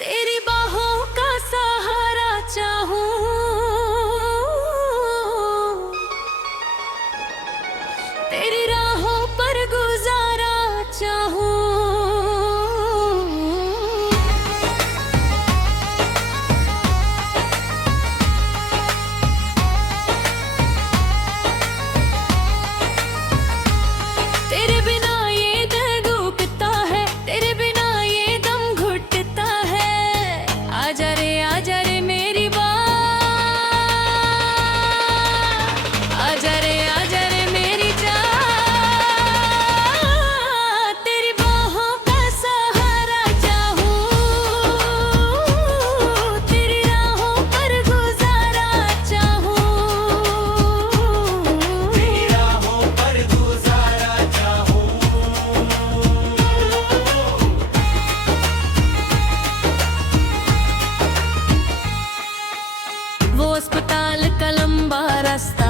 तेरी बाहों का सहारा चाहूं, तेरी राहों पर गुजारा चाहूं। तेरे बिना ये दिल डूबता है, तेरे बिना ये दम घुटता है। आजा रे मेरी बात, आजा रे मेरी जान। तेरी बाहों का सहारा चाहूं, तेरी राहों पर गुजारा चाहूं, तेरी राहों पर गुजारा चाहूं। वो अस्पताल का लंबा रास्ता,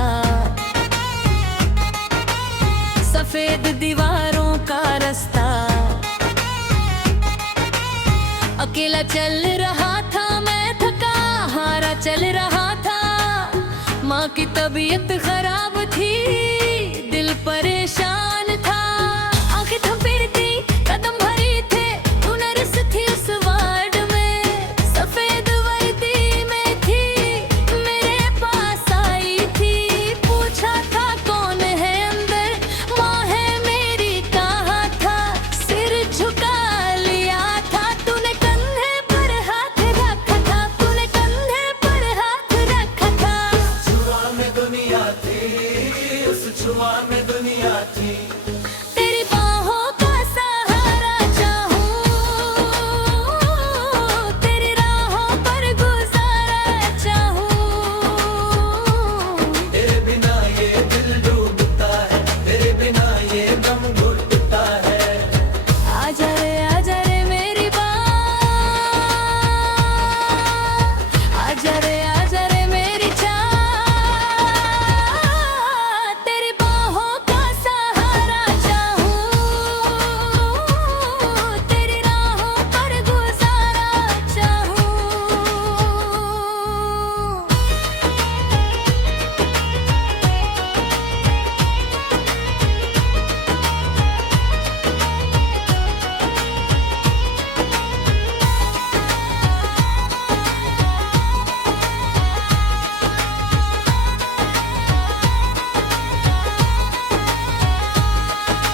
सफेद दीवारों का रास्ता, अकेला चल रहा था मैं, थका हारा चल रहा था। माँ की तबीयत खराब थी, दिल परेशान था। आंखें थपड़ती कदम भरी थे, तू नर्स थी उस वार्ड में, सफेद वर्दी में थी, मेरे पास आई थी। पूछा था कौन है अंदर, माँ है मेरी कहा था। सिर झुका लिया था, तूने कंधे पर हाथ रखा था, तूने कंधे पर हाथ रखा था। छुआ में दुनिया थी, उस छुआ में दुनिया थी। तेरी बाहों का सहारा चाहूं, तेरी राहों पर गुजारा चाहूं। तेरे बिना ये दिल डूबता है, तेरे बिना ये दम घुटता है। आजा रे मेरी बात, आजा रे मेरी जान। तेरी बाहों का सहारा चाहूं, तेरी राहों पर गुजारा चाहूं।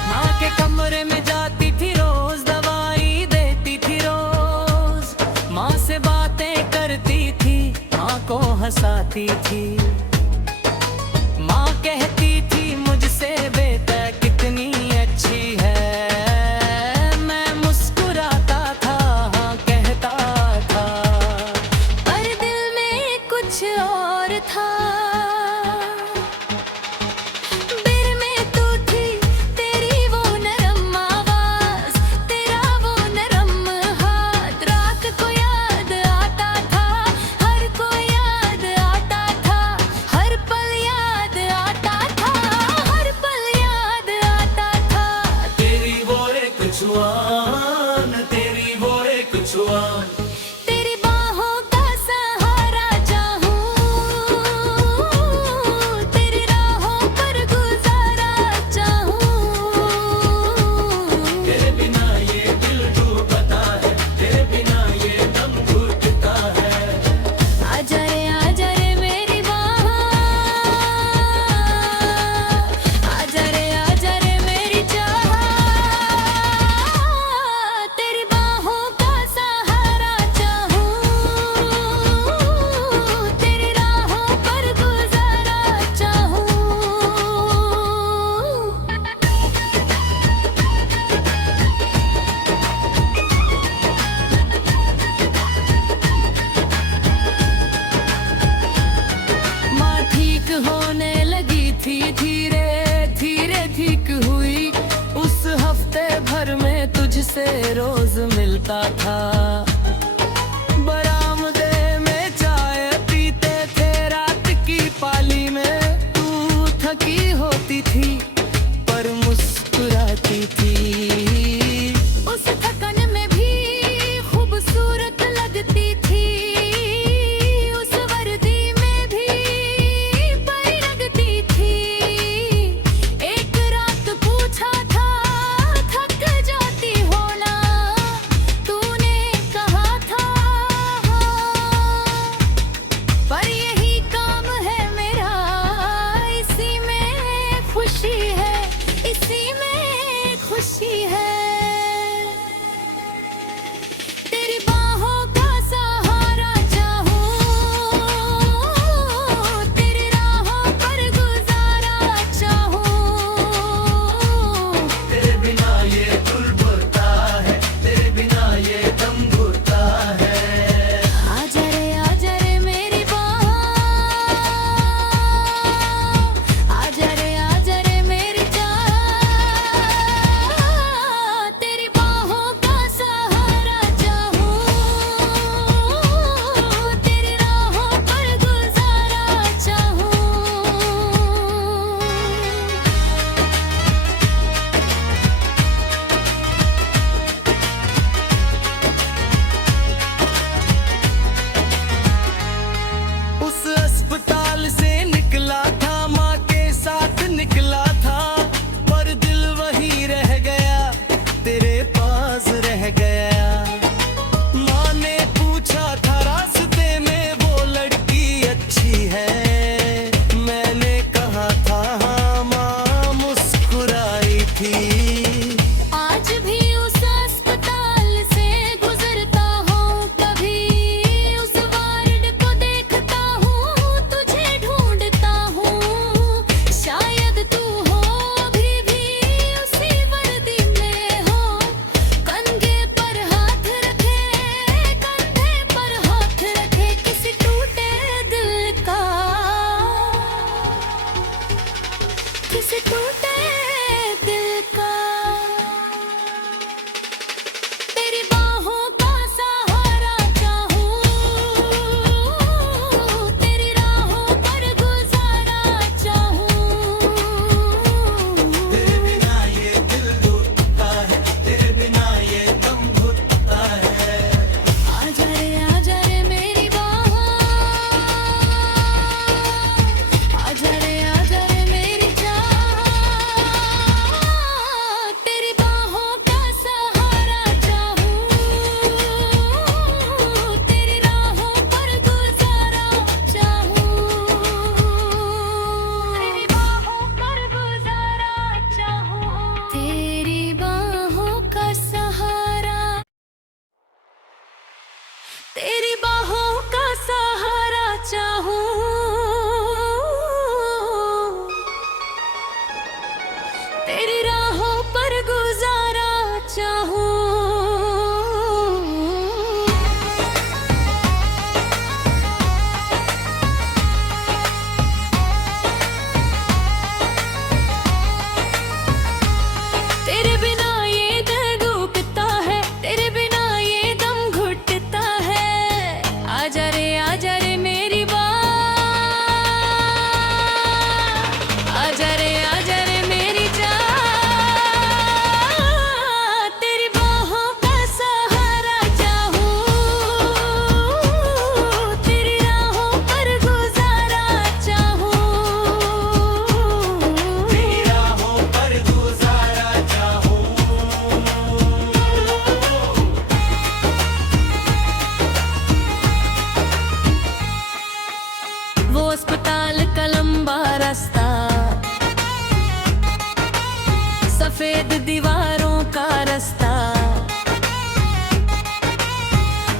माँ के कमरे में जाती थी रोज, दवाई देती थी रोज। माँ से बातें करती थी, माँ को हंसाती थी। माँ कहती थी मुझसे बेटा कितनी अच्छी है। मैं मुस्कुराता था, हाँ कहता था, पर दिल में कुछ और था। दिल में तू थी, तेरी वो नरम आवाज, तेरा वो नरम हाथ। रात को याद आता था, हर को याद आता था, हर पल याद आता था, हर पल याद आता था। तेरी वो एक छुआन, तेरी वो एक छुआन। तेरी बाहों का सहारा चाहूं, तेरी राहों पर गुजारा चाहूं। तेरे बिना ये दिल डूबता है, तेरे बिना ये दम घुटता है। आजा रे मेरी बात, आजा रे मेरी जान। तेरी बाहों का सहारा चाहूं, तेरी राहों पर गुजारा चाहूं। माँ ठीक होने लगी थी, धीरे धीरे ठीक हुई। उस हफ्ते भर में तुझसे रोज मिलता था। बरामदे में चाय पीते थे, रात की पाली में तू थकी होती थी, पर मुस्कुराती थी। उस थकन में भी खूबसूरत लग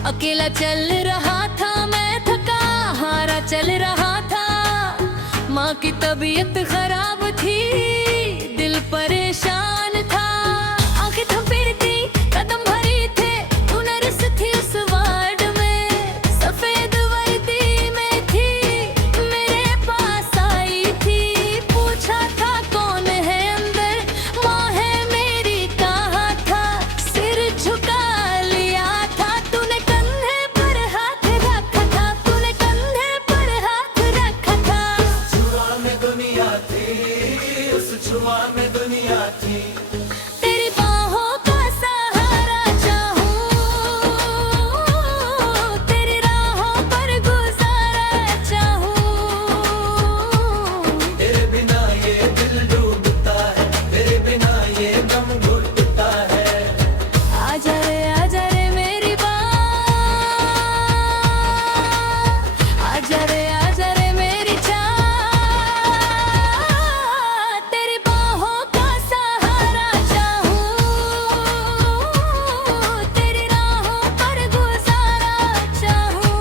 अकेला चल रहा था मैं, थका हारा चल रहा था। माँ की तबीयत खराब थी, दिल परेशान था। आंखें थपड़ती, कदम भरी थे, तू नर्स थी उस वार्ड में। सफेद वर्दी में थी, मेरे पास आई थी। पूछा था कौन है अंदर, माँ है मेरी कहा था। सिर झुका लिया था, तूने कंधे पर हाथ रखा था, तूने कंधे पर हाथ रखा था। छुआ में दुनिया थी, उस छुआ में दुनिया थी। तेरी बाहों का सहारा चाहूं, तेरी राहों पर गुजारा चाहूं। तेरे बिना ये दिल डूबता है, तेरे बिना ये दम घुटता है। आजा रे मेरी बात, आजा रे मेरी चाह। तेरी बाहों का सहारा चाहूं, तेरी राहों पर गुजारा चाहूं।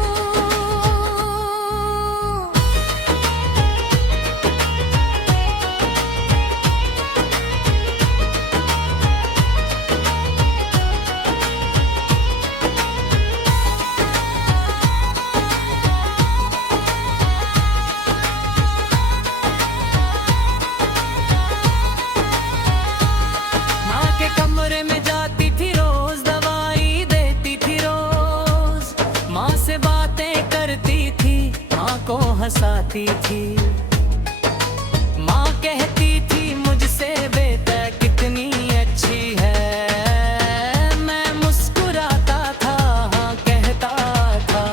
माँ के कमरे में जाती थी रोज, दवाई देती थी रोज। माँ से बातें करती थी, माँ को हंसाती थी। माँ कहती थी मुझसे बेटा कितनी अच्छी है। मैं मुस्कुराता था, हाँ कहता था,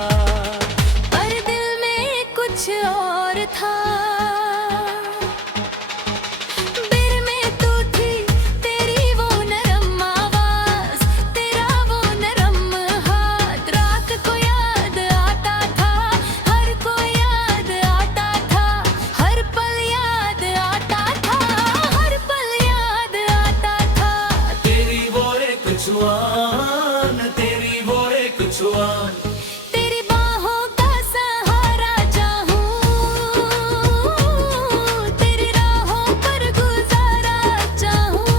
पर दिल में कुछ और था। दिल में तू थी, तेरी वो नरम आवाज, तेरा वो नरम हाथ। रात को याद आता था, हर को याद आता था, हर पल याद आता था, हर पल याद आता था। तेरी वो एक छुआन, तेरी वो एक छुआन। तेरी बाहों का सहारा चाहूं, तेरी राहों पर गुजारा चाहूं।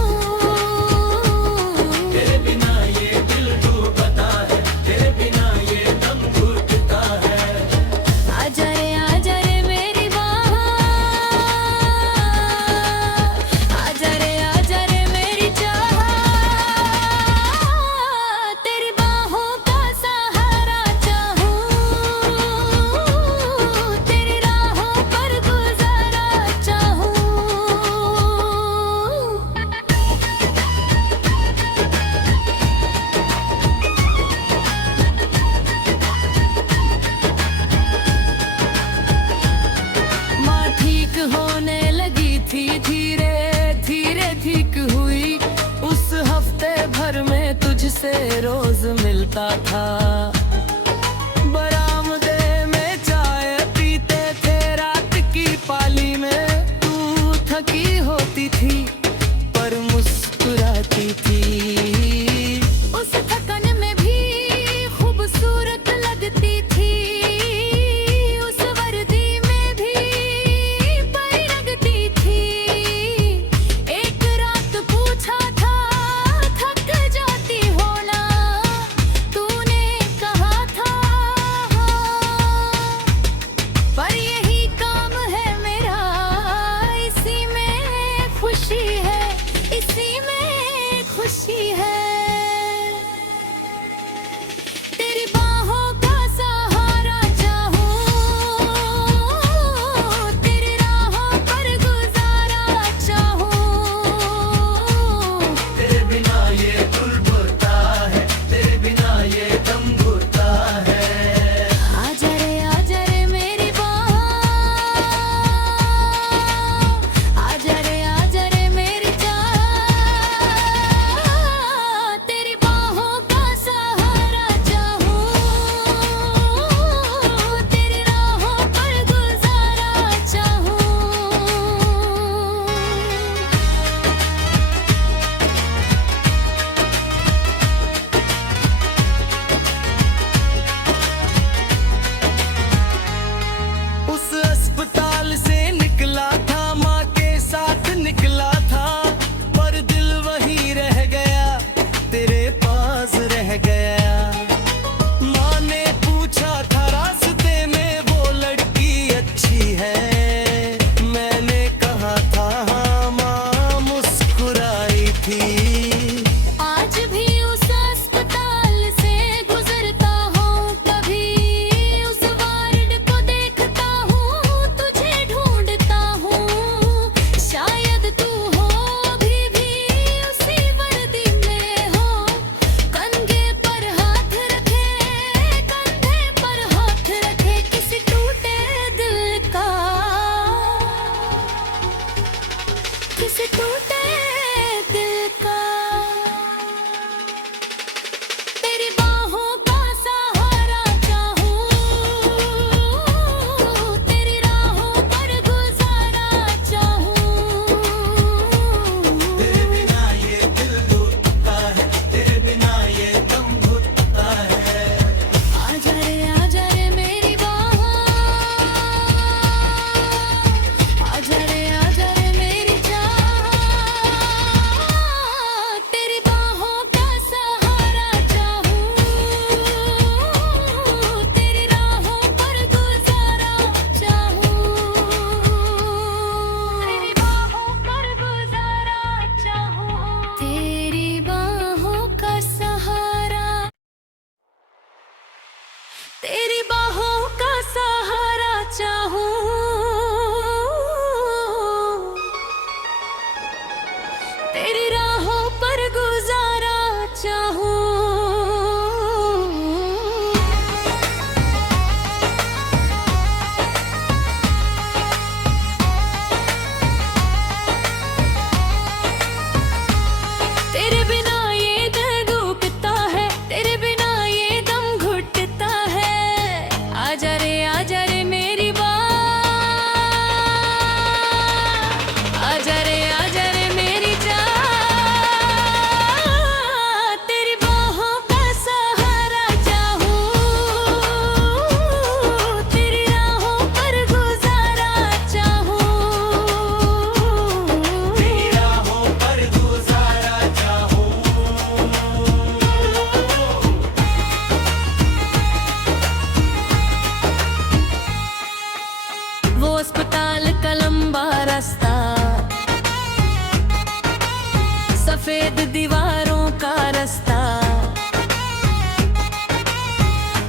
तेरे बिना ये दिल डूबता है, तेरे बिना ये दम घुटता है। आजा रे मेरी बात, आजा रे मेरी चाह। तेरी बाहों का सहारा चाहूं, तेरी राहों पर गुजारा चाहूं। माँ ठीक होने लगी थी, धीरे धीरे ठीक हुई। उस हफ्ते भर में तुझसे रोज मिलता था। बरामदे में चाय पीते थे रात की पाली में। तू थकी होती थी पर मुस्कुराती थी। उस थकन में भी खूबसूरत लगती थी, उस वर्दी में भी परी लगती थी। एक रात पूछा था, थक जाती हो ना? तूने कहा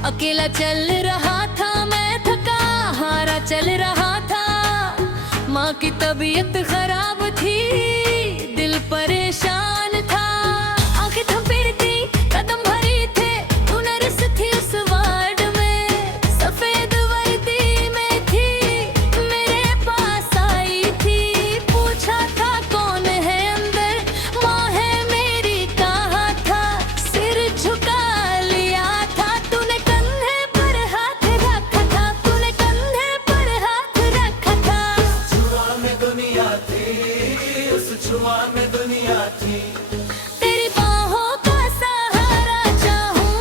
अकेला चल रहा था मैं, थका हारा चल रहा था। माँ की तबीयत खराब थी, दिल परेशान था। आंखें थपड़ती, कदम भरी थे, तू नर्स थी उस वार्ड में। सफेद वर्दी में थी, मेरे पास आई थी। पूछा था कौन है अंदर, माँ है मेरी कहा था। सिर झुका लिया था, तूने कंधे पर हाथ रखा था, तूने कंधे पर हाथ रखा था। छुआ में दुनिया थी, उस छुआ में दुनिया थी। तेरी बाहों का सहारा चाहूं,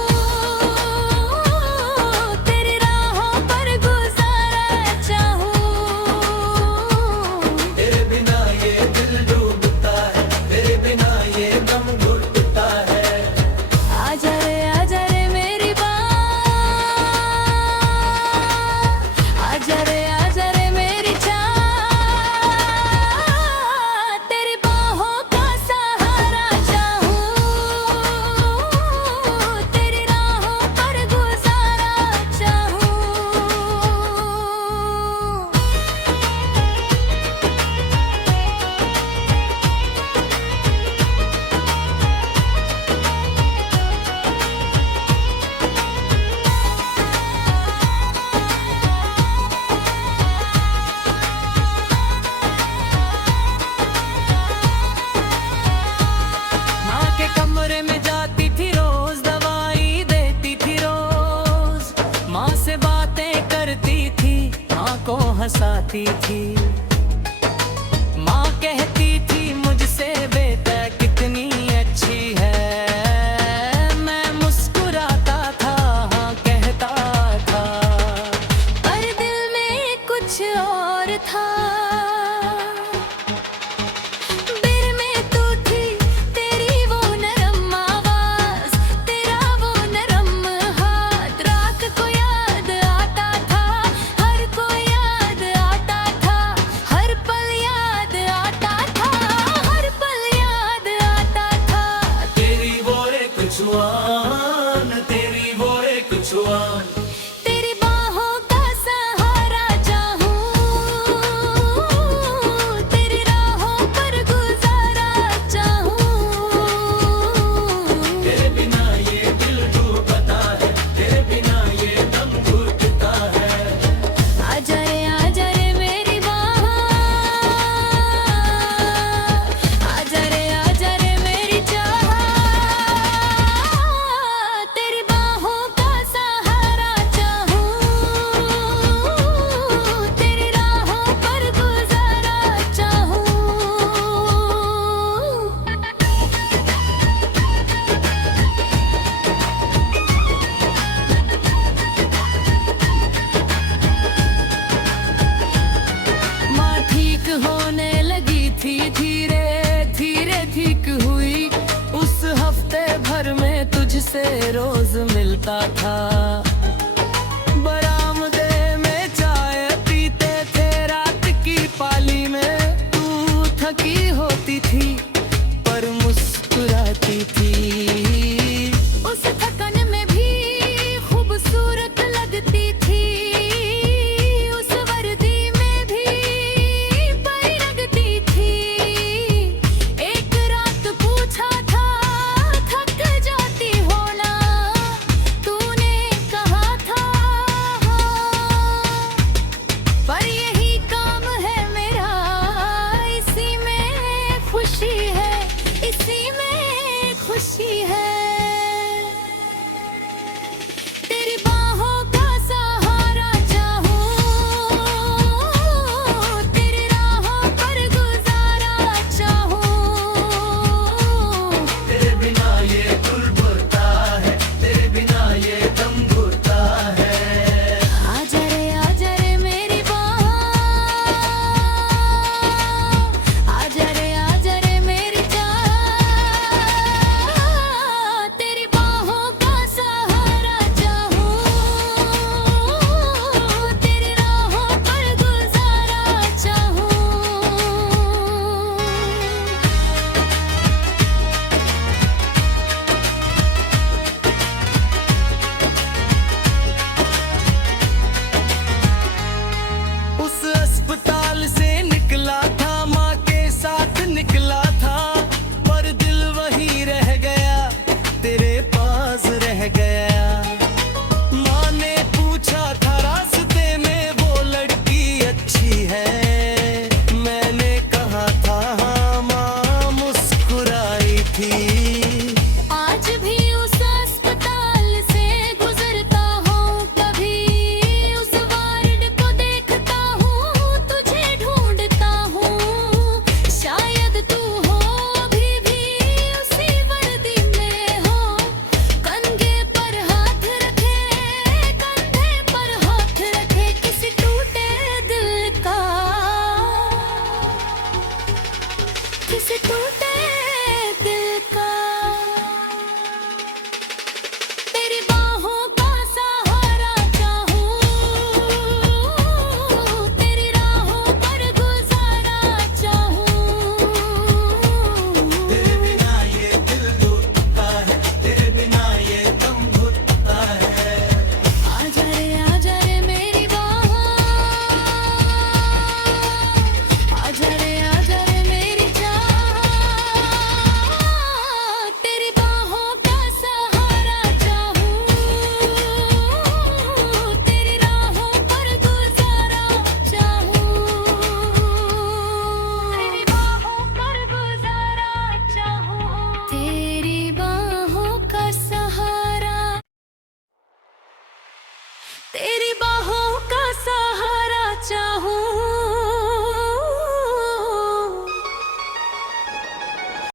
तेरी राहों पर गुजारा चाहूं। तेरे बिना ये दिल डूबता है, तेरे बिना ये दम घुटता है। आजा रे मेरी बाँ, आजा रे मेरी चाह। तेरी बाहों का सहारा चाहूं, तेरी राहों पर गुजारा चाहूं। माँ के कमरे में जाती थी रोज, दवाई देती थी रोज। माँ से बातें करती थी, माँ को हंसाती थी। माँ कहती थी मुझसे बेटा कितनी अच्छी है। मैं मुस्कुराता था, हाँ कहता था, पर दिल में कुछ और था। दिल में तू थी, तेरी वो नरम आवाज, तेरा वो नरम हाथ। रात को याद आता था, हर को याद आता था, हर पल याद आता था, हर पल याद आता था। तेरी वो एक छुआन, तेरी वो एक छुआन। तेरी बाहों का सहारा चाहूं, तेरी राहों पर गुजारा चाहूं। तेरे बिना ये दिल डूबता है, तेरे बिना ये दम घुटता है। आजा रे मेरी बाँ, आजा रे मेरी चाह। तेरी बाहों का सहारा चाहूं, तेरी राहों पर गुजारा चाहूं। माँ ठीक होने लगी थी, धीरे धीरे ठीक हुई। उस हफ्ते भर में तुझसे रोज मिलता था। बरामदे में चाय पीते थे रात की पाली में। तू थकी होती थी पर मुस्कुराती थी। उस थकन में भी खूबसूरत लगती थी, उस वर्दी में भी लगती थी। एक रात पूछा था थक जाती हो ना, तूने कहा तेरे